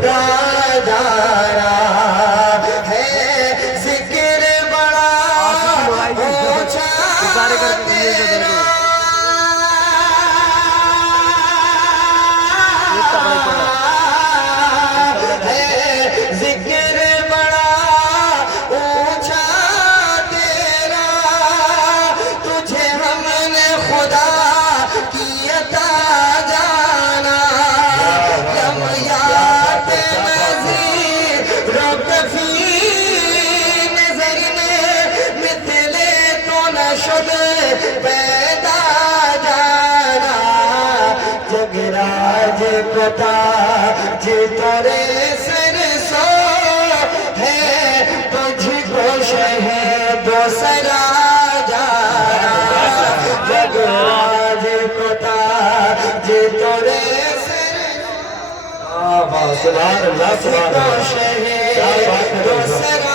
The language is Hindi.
खुदा जाना है, जिक्र बड़ा ऊंचा तेरा है, जिक्र बड़ा ऊंचा तेरा, तुझे हमने खुदा की अता जाना, लम्यात नज़ीर रफ़ी नज़र में मिथले तो न शुद पैदा जाना, जगराज कोता जे तोरे सिर सो है, तुझको शहदो सरा जाना, जगराज कोता जे तोरे सिर सुभान अल्लाह, सुभान अल्लाह। शहदो सरा